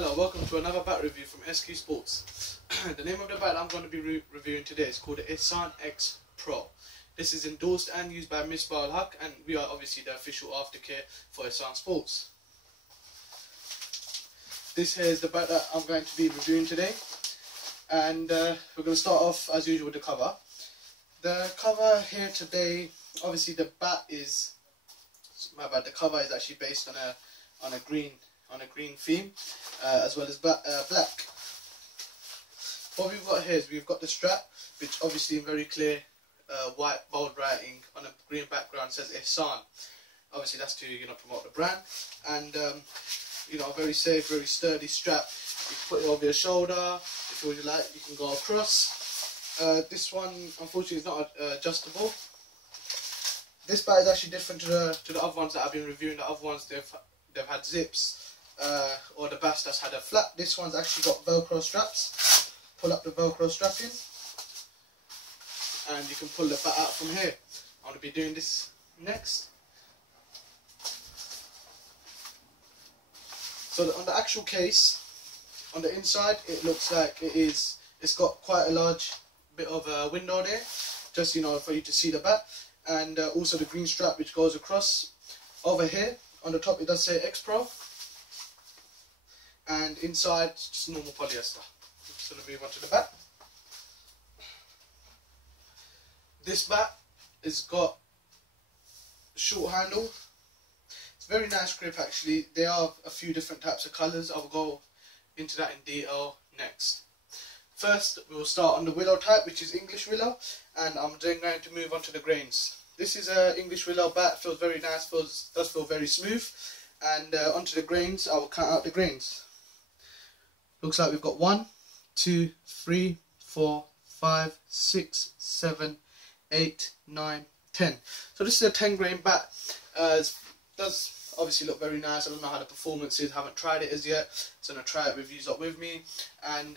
Hello, welcome to another bat review from SQ Sports. The name of the bat I'm going to be reviewing today is called the Ihsan X Pro. This is endorsed and used by Miss Haq, and we are obviously the official aftercare for Ihsan Sports. This here is the bat that I'm going to be reviewing today, and we're going to start off as usual with the cover. The cover here today, obviously the bat is, the cover is actually based on a green theme, as well as black. What we've got here is we've got the strap, which obviously in very clear white bold writing on a green background says Ihsan. Obviously that's to promote the brand, and a very safe, very sturdy strap. You can put it over your shoulder if you would like. You can go across. This one unfortunately is not adjustable. This bat is actually different to the other ones that I've been reviewing. The other ones they've had zips, or the bats that's had a flap. This one's actually got Velcro straps. Pull up the Velcro strapping, and you can pull the bat out from here. I'm going to be doing this next. So on the actual case, on the inside, it looks like it's got quite a large bit of a window there, just for you to see the bat, and also the green strap which goes across. Over here on the top it does say X Pro, and inside it's just normal polyester. I'm just going to move on to the bat. This bat has got a short handle. It's a very nice grip actually. There are a few different types of colours. I'll go into that in detail next. First we will start on the willow type, which is English willow, and I'm then going to move on to the grains. This is an English willow bat, feels very nice, does feel very smooth. And onto the grains, I will count out the grains. Looks like we've got 1, 2, 3, 4, 5, 6, 7, 8, 9, 10. So this is a 10 grain bat. It does obviously look very nice. I don't know how the performance is, haven't tried it as yet. So I'm going to try it with you lot with me. And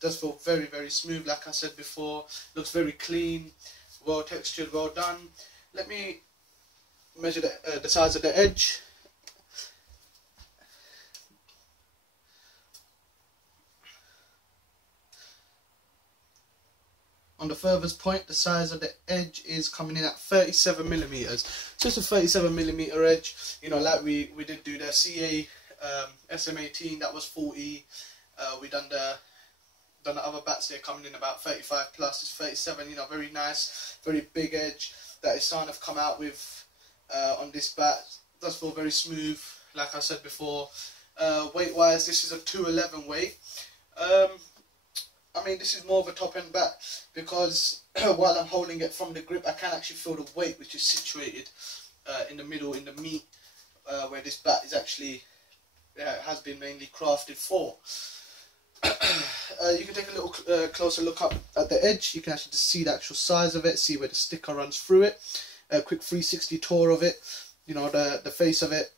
does feel very, very smooth, like I said before. Looks very clean, well textured, well done. Let me measure the size of the edge. On the furthest point, the size of the edge is coming in at 37 millimeters. So it's a 37 millimeter edge. Like we did do the CA SM18, that was 40. We done the other bats there coming in about 35 plus. It's 37. Very nice, very big edge that Ihsan have come out with on this bat. It does feel very smooth, like I said before. Weight wise, this is a 211 weight. I mean, this is more of a top end bat because while I'm holding it from the grip, I can actually feel the weight which is situated in the middle, in the meat, where this bat is actually has been mainly crafted for. You can take a little closer look up at the edge. You can actually just see the actual size of it, see where the sticker runs through it. A quick 360 tour of it. The face of it,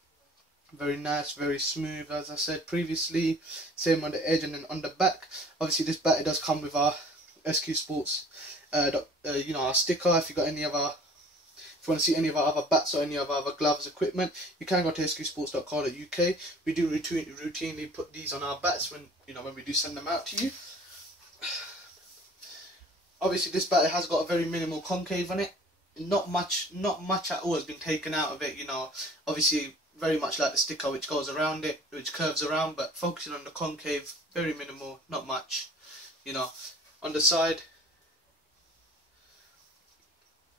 very nice, very smooth, as I said previously. Same on the edge, and then on the back, obviously this bat, it does come with our SQ Sports our sticker. If you got any other, if you want to see any of our other bats or any of our other gloves, equipment, you can go to sqsports.co.uk. We do routinely put these on our bats when we do send them out to you. Obviously this bat has got a very minimal concave on it. Not much at all has been taken out of it. Obviously very much like the sticker which goes around it, which curves around, but focusing on the concave, very minimal, not much. On the side,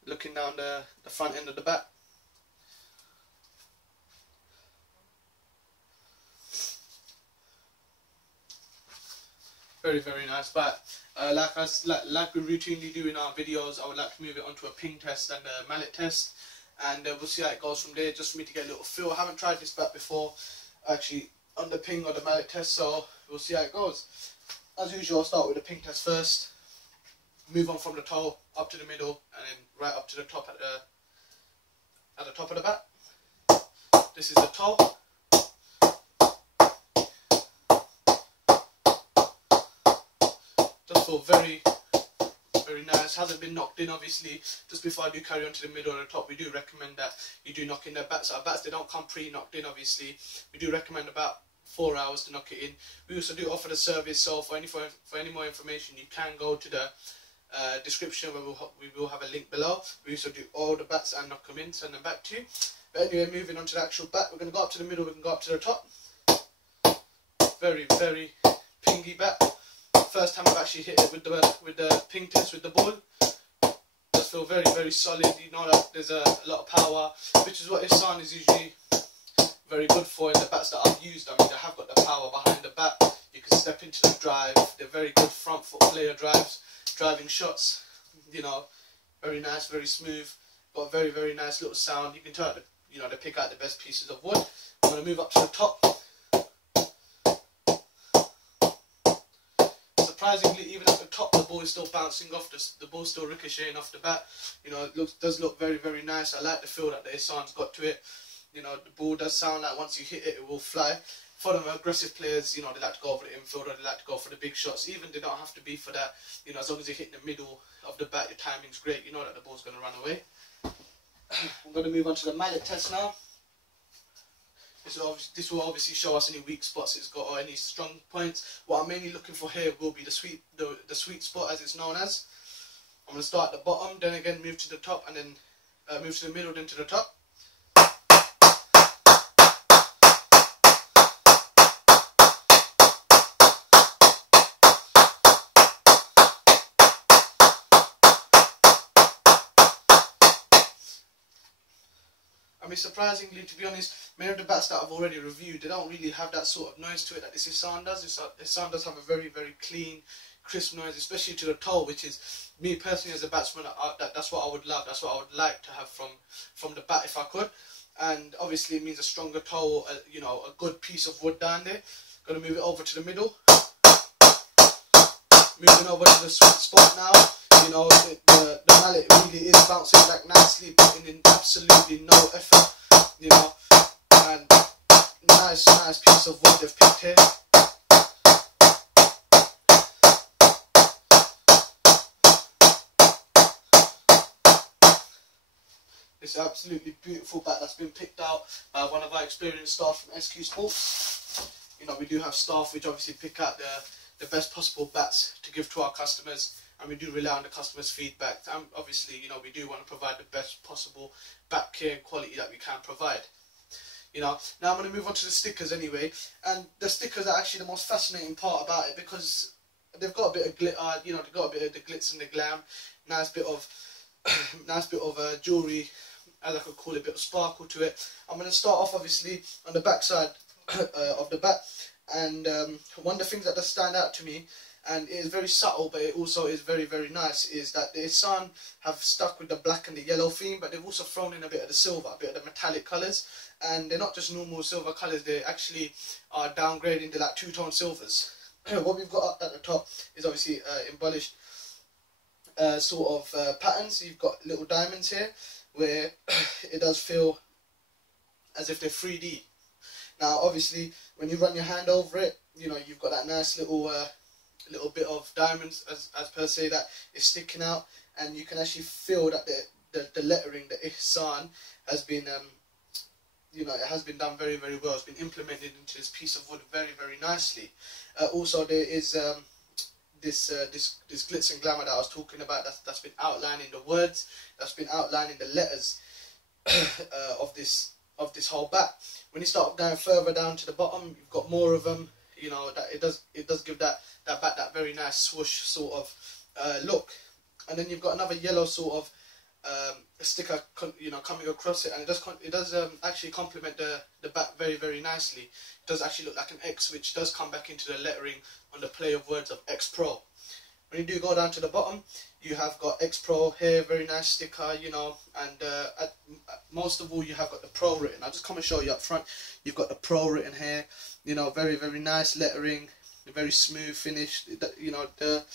looking down the front end of the bat, very, very nice bat. Like we routinely do in our videos, I would like to move it onto a ping test and a mallet test, and we'll see how it goes from there, just for me to get a little feel. I haven't tried this bat before, actually, on the ping or the mallet test, so we'll see how it goes. As usual, I'll start with the ping test first, move on from the toe up to the middle, and then right up to the top at the top of the bat. This is the toe. Does feel very, very nice. Hasn't been knocked in, obviously. Just before I do carry on to the middle and the top, we do recommend that you do knock in their bats. Our bats, they don't come pre-knocked in, obviously. We do recommend about 4 hours to knock it in. We also do offer the service, so for any more information, you can go to the description where we will have a link below. We also do all the bats and knock them in, send them back to you. But anyway, moving on to the actual bat, we're going to go up to the middle, we can go up to the top. Very, very pingy bat. First time I've actually hit it with the ping test with the ball. Does feel very, very solid. You know that there's a lot of power, which is what Ihsan is usually very good for in the bats that I've used. I mean, they have got the power behind the bat. You can step into the drive. They're very good front foot player driving shots. You know, very nice, very smooth. Got a very, very nice little sound. You can tell that, you know, they pick out the best pieces of wood. I'm going to move up to the top. Surprisingly, even at the top, the ball is still bouncing off. The ball's still ricocheting off the bat. You know, it does look very, very nice. I like the feel that the Ihsan's got to it. You know, the ball does sound like once you hit it, it will fly. For them aggressive players, you know, they like to go over the infield, or they like to go for the big shots. Even they don't have to be for that. You know, as long as you hit in the middle of the bat, your timing's great. You know that the ball's going to run away. I'm going to move on to the mallet test now. This will obviously show us any weak spots it's got or any strong points. What I'm mainly looking for here will be the sweet spot, as it's known as. I'm going to start at the bottom, then again move to the top, and then move to the middle, then to the top. I mean, surprisingly, to be honest, many of the bats that I've already reviewed, they don't really have that sort of noise to it that this Ihsan does. Ihsan does have a very, very clean, crisp noise, especially to the toe, which is, me personally as a batsman, that's what I would love. That's what I would like to have from the bat if I could. And obviously it means a stronger toe, you know, a good piece of wood down there. Going to move it over to the middle. Moving over to the sweet spot now. You know, the mallet really is bouncing back nicely, putting in absolutely no effort, you know, and nice piece of wood they've picked here. It's an absolutely beautiful bat that's been picked out by one of our experienced staff from SQ Sports. You know, we do have staff which obviously pick out the best possible bats to give to our customers. And we do rely on the customer's feedback. And obviously, you know, we do want to provide the best possible bat care and quality that we can provide. You know, now I'm going to move on to the stickers anyway. And the stickers are actually the most fascinating part about it, because they've got a bit of glitter, you know, they've got a bit of the glitz and the glam. Nice bit of jewellery, as I could call it, a bit of sparkle to it. I'm going to start off obviously on the back side of the bat. And one of the things that does stand out to me, and it is very subtle, but it also is very, very nice, is that the Ihsan have stuck with the black and the yellow theme, but they've also thrown in a bit of the silver, a bit of the metallic colours. And they're not just normal silver colours, they actually are downgrading to like two-tone silvers. What we've got up at the top is obviously embellished sort of patterns. You've got little diamonds here, where it does feel as if they're 3D. Now obviously, when you run your hand over it, you know, you've got that nice little bit of diamonds as per se that is sticking out, and you can actually feel that the lettering, the Ihsan, has been you know, it has been done very, very well. It's been implemented into this piece of wood very, very nicely. Also there is this glitz and glamour that I was talking about, that's been outlining the words, that's been outlining the letters of this whole bat. When you start going further down to the bottom, you've got more of them. You know, that it does give that bat that very nice swoosh sort of look. And then you've got another yellow sort of sticker, you know, coming across it, and it does actually complement the bat very, very nicely. It does actually look like an X, which does come back into the lettering on the play of words of X Pro. When you do go down to the bottom, you have got X Pro here, very nice sticker, you know, and most of all you have got the Pro written. I'll just come and show you up front. You've got the Pro written here, you know, very, very nice lettering, very smooth finish. You know, the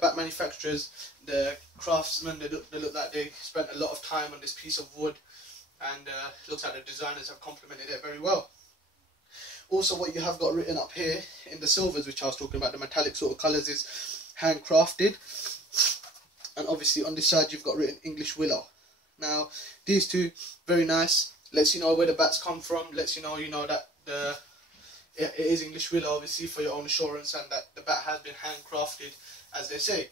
bat manufacturers, the craftsmen, they look like they spent a lot of time on this piece of wood, and it looks like the designers have complemented it very well. Also, what you have got written up here in the silvers, which I was talking about, the metallic sort of colours, is handcrafted. And obviously on this side you've got written English Willow. Now these two, very nice, lets you know where the bats come from, lets you know that it is English willow, obviously, for your own assurance, and that the bat has been handcrafted, as they say.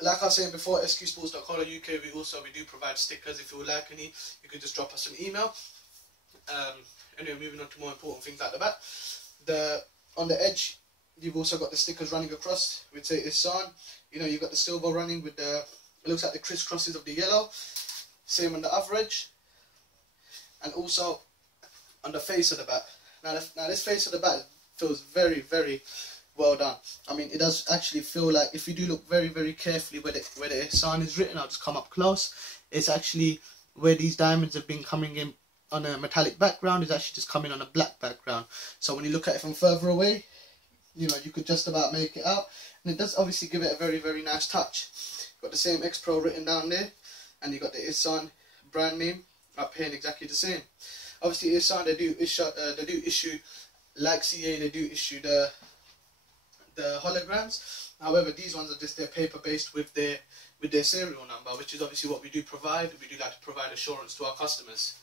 Like I was saying before, sqsports.co.uk, we do provide stickers. If you would like any, you could just drop us an email. Anyway, moving on to more important things like the bat. On the edge, you've also got the stickers running across, which say Ihsan. You know, you've got the silver running with the, it looks like the crisscrosses of the yellow. Same on the other edge. And also on the face of the bat. Now this face of the bat feels very, very well done. I mean, it does actually feel like, if you do look very, very carefully where the Ihsan is written, I'll just come up close. It's actually where these diamonds have been coming in on a metallic background, is actually just coming on a black background. So when you look at it from further away, you know, you could just about make it out. And it does obviously give it a very, very nice touch. Got the same X Pro written down there, and you got the Ihsan brand name up here, and exactly the same. Obviously, Ihsan, they do issue, like CA, they do issue the holograms. However, these ones are just their paper based with their serial number, which is obviously what we do provide. We do like to provide assurance to our customers.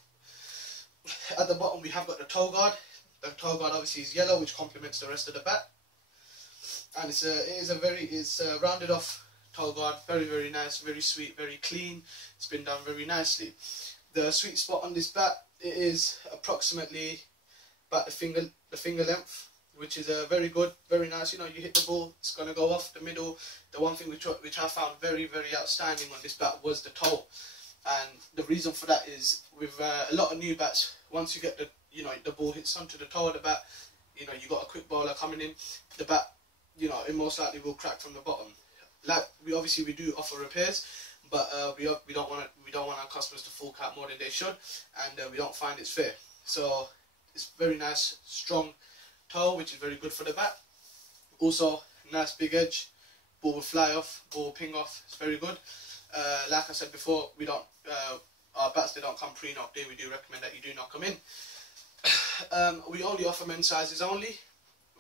At the bottom, we have got the toe guard. The toe guard obviously is yellow, which complements the rest of the bat. And it's a rounded off toe guard, very, very nice, very sweet, very clean. It's been done very nicely. The sweet spot on this bat, it is approximately about the finger length, which is very good, very nice. You know, you hit the ball, it's going to go off the middle. The one thing which I found very, very outstanding on this bat was the toe. And the reason for that is, with a lot of new bats, once you get the ball hits onto the toe of the bat, you know, you got a quick bowler coming in, the bat, you know, it most likely will crack from the bottom. Like, we do offer repairs, but we don't want our customers to fork out more than they should, and we don't find it's fair. So it's very nice, strong toe, which is very good for the bat. Also, nice big edge, ball will fly off, ball will ping off. It's very good. Like I said before, our bats, they don't come pre-knocked in. We do recommend that you do knock them in. We only offer men's sizes only.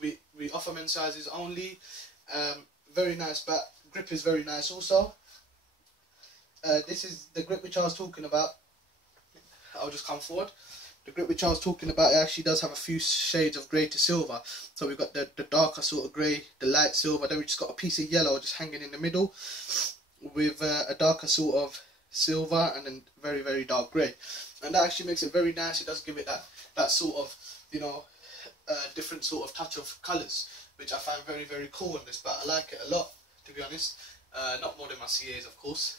We offer men's sizes only. Very nice bat. Grip is very nice also. This is the grip which I was talking about. I'll just come forward. The grip which I was talking about, it actually does have a few shades of grey to silver. So we've got the darker sort of grey, the light silver, then we just got a piece of yellow just hanging in the middle, with a darker sort of silver, and then very, very dark grey. And that actually makes it very nice. It does give it that sort of, you know, different sort of touch of colours, which I find very, very cool in this bat. I like it a lot, to be honest. Not more than my CAs, of course.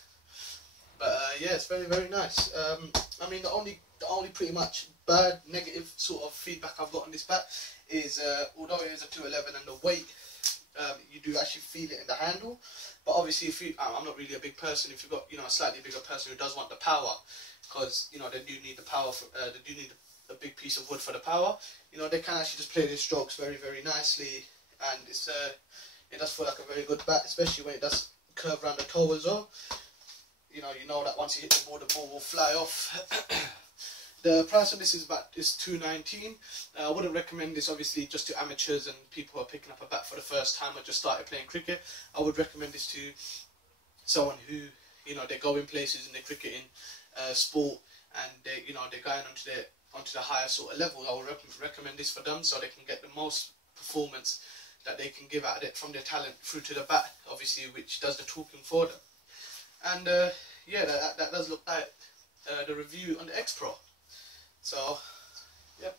But yeah, it's very, very nice. I mean, the only pretty much bad, negative sort of feedback I've got on this bat is, although it is a 211 and the weight, you do actually feel it in the handle. But obviously, I'm not really a big person. If you've got, you know, a slightly bigger person who does want the power, because, you know, they do need the power, they do need a big piece of wood for the power. You know, they can actually just play their strokes very, very nicely, and it does feel like a very good bat, especially when it does curve around the toe as well. You know that once you hit the ball will fly off. The price of this is $2.19. I wouldn't recommend this obviously just to amateurs and people who are picking up a bat for the first time or just started playing cricket. I would recommend this to someone who, you know, they go in places and they're cricketing sport, and they're going onto the higher sort of level. I would recommend this for them, so they can get the most performance that they can give out of it from their talent through to the bat, obviously, which does the talking for them. And yeah, that does look like the review on the X Pro. So, yep.